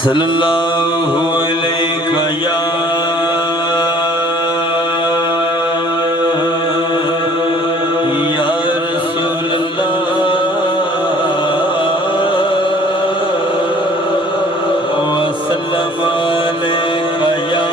सल्लल्लाहु अलैका या रसूल अल्लाह वसल्लम अलैका या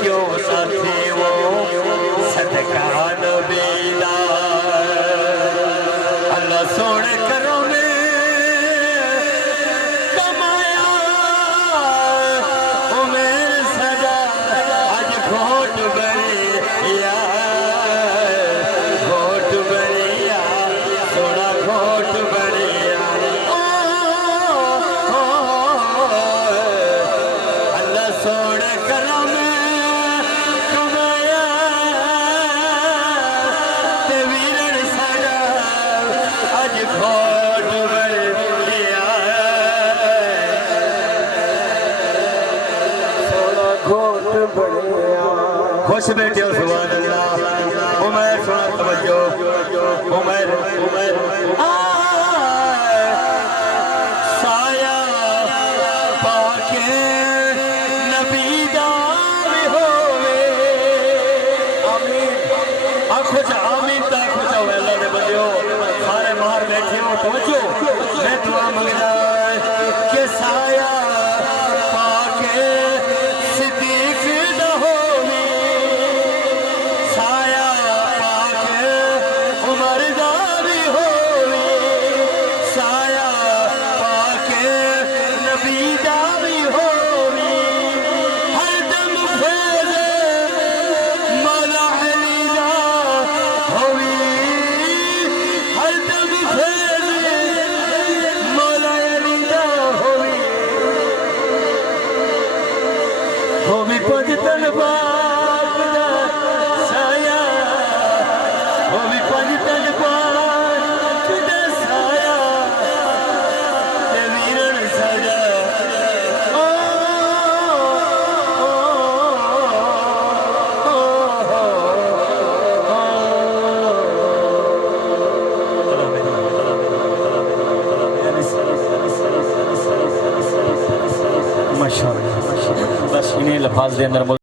क्यों साथी वो सदका नबीदा अल्लाह सोने करो में कमाया उमेर सदा आज घोट बनिया सोना घोट बनिया अल्लाह सोने करो में खुश बैठे हो सुभान अल्लाह उमर सुना तवज्जो उमर साया पाके नबी दा होवे आमीन आखो जा आमीन ता आखो जा अल्लाह दे बंदे सारे बाहर बैठे हो तवज्जो मैं दुआ मंगदा कि साया उमर दा भी होवे तन बाप दा साया वो भी पंज तन बाप दा साया ते वीरन सजा ओ माशाअल्लाह बस इन्हें लफाज दे अंदर